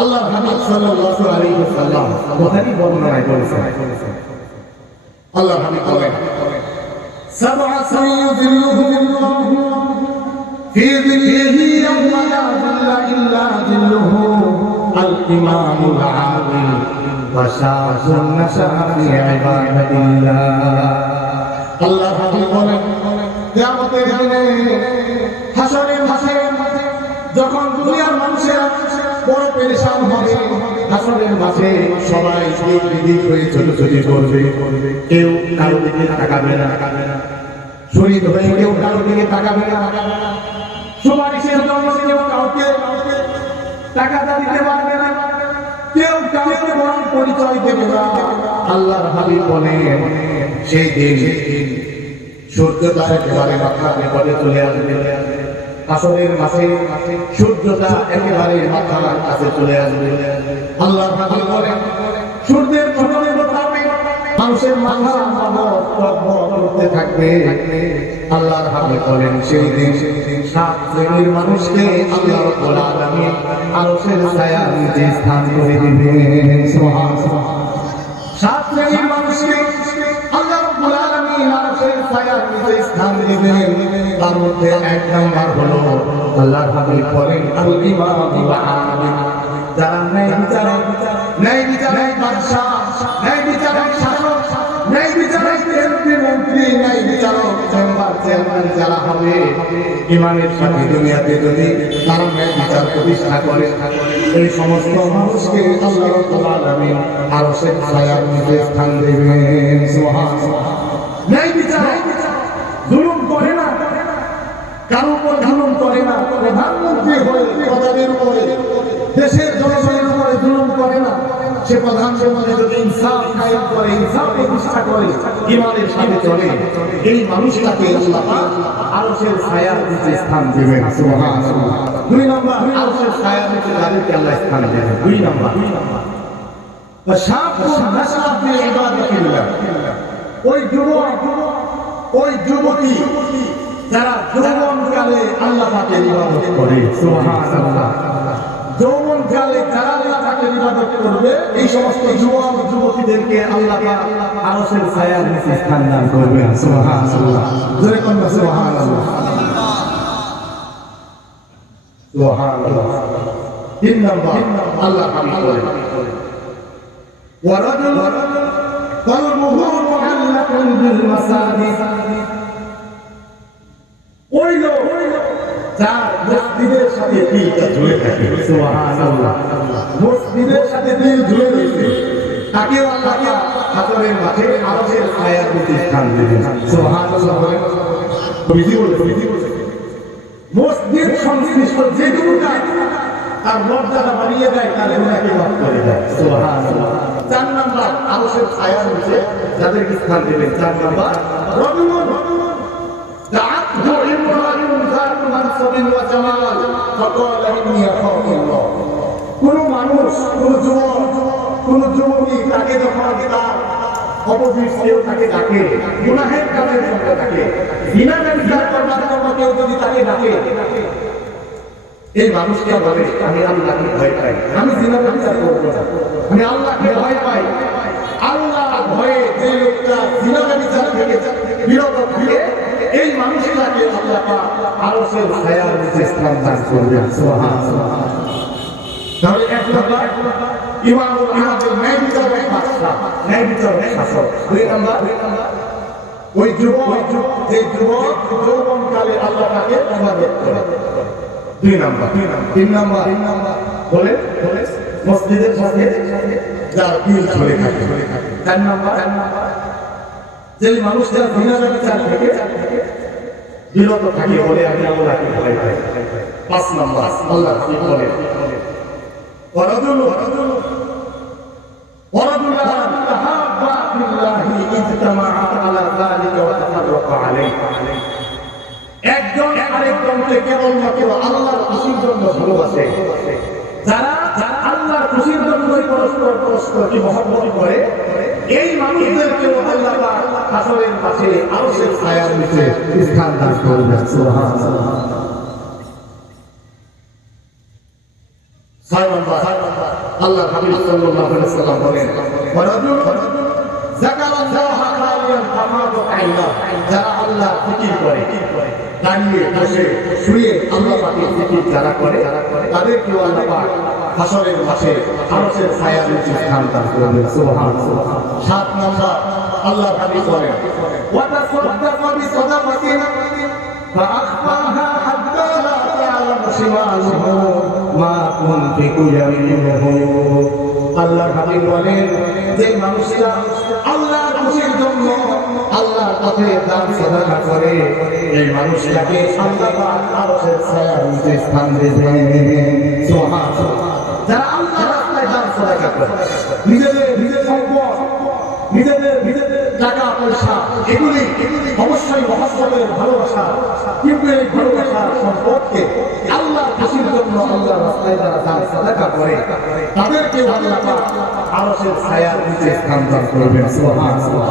আল্লাহ হাবিব সাল্লাল্লাহু আলাইহি ওয়াসাল্লাম বুখারী বর্ণনায় বলেছেন, আল্লাহ হাবিব বলেন, সাবআতুন ইউযিল্লুহুমুল্লাহু ফি যিল্লিহি ইয়াওমা লা যিল্লা ইল্লা যিল্লুহু আল ইমামুল আদিল ওয়া শাআতুন নাশাআ ফি ইবাদাতিল্লাহ। আল্লাহ হাবিব বলেন, কিয়ামতের দিনে হাসরের মাঠে যখন দুনিয়ার মানুষেরা বড় পেরেশান হবে, হাসরের মাঠে সবাই দিক হয়ে ছোটাছুটি করবে, কেউ কারো দিকে তাকাবে না, শহীদ হয়ে কেউ কারো দিকে তাকাবে না, সুপারিশের জন্য কেউ কাউকে টাকা দিতে পারবে না, কেউ কাউকে বরং পরিচয় দেবে না। আল্লাহর হাবিব বলেন, সেই দিন সূর্যটা একেবারে মাথার উপরে চলে আসবে, হাসরের মাঠে সূর্যটা একেবারে মাথার কাছে চলে আসবে। আল্লাহর হাবিব বলেন, সূর্যের প্রথমে তাপে মানুষের মাথা করতে থাকবে। আল্লাহর হাবিব বলেন, সেই দিন 7 শ্রেণীর মানুষকে আল্লাহ রাব্বুল আলামিন আরশের ছায়ার নিচে স্থান করে দিবেন। সুবহানাল্লাহ। 7 শ্রেণীর মানুষকে আল্লাহ রাব্বুল আলামিন আরশের ছায়ার নিচে স্থান দিবেন। তার মধ্যে 1 নাম্বার হলো, আল্লাহর হাবিব বলেন, আল ইমামুল আদিল, যারা ন্যায় বিচারক, ন্যায় বিচারক বাদশা, ন্যায় বিচারক শাসক, ন্যায় বিচারক এমপি মন্ত্রী, ন্যায় বিচারক চেম্বার চেয়ারম্যান যারা হবে, ইমানের সাথে দুনিয়াতে যদি তারা ন্যায় বিচার প্রতিষ্ঠা করে, এই সমস্ত মানুষকে আল্লাহ রাব্বুল আলামিন আরশের ছায়ার নিচে স্থান দেবেন। সুবহানাল্লাহ। ন্যায় বিচারক জুলুম করে না, কারো উপর জুলুম করে না, প্রধানমন্ত্রী হয়ে প্রজাদের উপরে, দেশের জনগণের উপরে জুলুম করে না, সে প্রধানমন্ত্রী যদি ইনসাফ কায়েম করে, ইনসাফ প্রতিষ্ঠা করে, ঈমানের সাথে চলে, এই মানুষটাকে আল্লাহ পাক আরশের ছায়ার নিচে স্থান দেবেন। সুবহানাল্লাহ। 2 নম্বর, আরশের ছায়ার নিচে যাদেরকে আল্লাহ স্থান দেবেন। 2 নম্বর, শাআবুন নাশআ ফি ইবাদাতিল্লাহ, ওই যুবক, ওই যুবতী যারা যৌবনকালে আল্লাহ পাকের ইবাদত করে। সুবহানাল্লাহ। যৌবনকালে যারা আল্লাহ পাকের ইবাদত করবে, এই সমস্ত যুবক যুবতীদেরকে আল্লাহ পাক আরশের ছায়ার নিচে স্থান দান করবেন। সুবহানাল্লাহ। জোরে কোন সুবহানাল্লাহ। সুবহানাল্লাহ। 3 নম্বর, আল্লাহ হাবিব বলেন, ওয়া রাজুলুন কলবুহু মুআল্লাকুন বিল মাসাজিদ, ওই লোক যার মসজিদের সাথে দিলটা জুড়ে থাকে। সুবহানাল্লাহ। মসজিদের সাথে দিল জুড়ে রয়েছে, তাকেও আল্লাহ হাসরের মাঠে আরশের ছায়ার নিচে স্থান দেবেন। সুবহানাল্লাহ। মসজিদ সংশ্লিষ্ট যে কোনো কাজ তার মর্যাদা বাড়িয়ে দেয়, তার গুনাহকে মাফ করে দেয়। সুবহানাল্লাহ। 4 নম্বর, আরশের ছায়ার নিচে যাদেরকে স্থান দেবেন। 4 নম্বর, রাজুলুন দাআতহু ইমরাতুন যাতু মানসাবিন ওয়া জামাল ফাকালা ইন্নী আখাফুল্লাহ। কোন মানুষ, কোন যুবক, কোন যুবতী তাকে যখন তার অপোজিট কেউ তাকে ডাকে, গুনাহের কাজের জন্য ডাকে, জিনা ব্যভিচার করবার জন্য কেউ যদি তাকে ডাকে, এই মানুষটা বলে, আমি আল্লাহকে ভয় পাই, আমি জিনা ব্যভিচার করব না, আমি আল্লাহকে ভয় পাই। আল্লাহ ভয়ে যে লোকটা জিনা ব্যভিচার থেকে বিরত থাকে, এই মানুষটাকে আল্লাহ পাক আরশের ছায়ার নিচে স্থান দান করবেন। সুবহানাল্লাহ। তাহলে 1 নম্বর, ইমামুল আদিল, ন্যায় বিচারক বাদশা, ন্যায় বিচারক শাসক। 2 নম্বর, ওই যুবক, যে যুবক যৌবনকালে আল্লাহ পাকে ইবাদত করে। 2 নম্বর। 3 নম্বর, বলে মসজিদের সাথে যার দিল জুড়ে থাকে। 4 নম্বর, যে মানুষটা জিনা ব্যভিচার থেকে বিরত থাকে, বলে আমি আল্লাহকে ভয় পাই। 5 নম্বর, আল্লাহ হাবিব বলেন, ওয়ারাজুলান তাহাব্বা ফিল্লাহি ইজতামাআ আলা যালিকা ওয়া তাফাররাকা আলাইহি। একজন আরেকজনকে কেবলমাত্র আল্লাহর খুশির জন্য ভালোবাসে, যারা আল্লাহর খুশির জন্য পরস্পরকে মহব্বত করে, এই মানুষদেরকে আল্লাহ পাক হাসরের মাঠে আরশের ছায়ার নিচে স্থান দান করবেন। সুবহানাল্লাহ। 6 নম্বর, আল্লাহ হাবিব সাল্লাল্লাহু আলাইহি ওয়াসাল্লাম বলেন ওয়ারাজুল যাকারাল্লাহ খালিয়ান ফামাদু আইনা, যারা আল্লাহ জিকির করে দাঁড়িয়ে বসে শুয়ে আল্লাহ পাকের জিকির যারা করে তাদেরকে আল্লাহ পাক হাসরের মাঠে আরশের ছায়ার নিচে স্থান দান করবেন। সুবহানাল্লাহ। 7 নাম্বার আল্লাহ হাবিব বলেন ওয়া তাসাদদাকা বিসাদাকাতিন ফাআখফাহা হাত্তা লা তা'লামু শিমালুহু মা তুনফিকু ইয়ামিনুহু। আল্লাহ হাবিব বলেন যে মানুষরা আল্লাহর খুশির জন্য আল্লাহর পথে দান সাদাকা করে এই মানুষটাকে আল্লাহ পাক আরশের ছায়ার নিচে স্থান দেবেন। সুবহানাল্লাহ। যারা আল্লাহর রাস্তায় দান সাদাকা করে নিজেদের সম্পদ নিজেদের টাকা পয়সা এগুলি অবশ্যই মহব্বতের ভালোবাসা, কিন্তু এই ভালোবাসার সম্পদকে আল্লাহর খুশির জন্য আল্লাহর রাস্তায় যারা দান সাদাকা করে তাদেরকে আল্লাহ পাক আরশের ছায়ার নিচে স্থান দান করবেন। সুবহানাল্লাহ।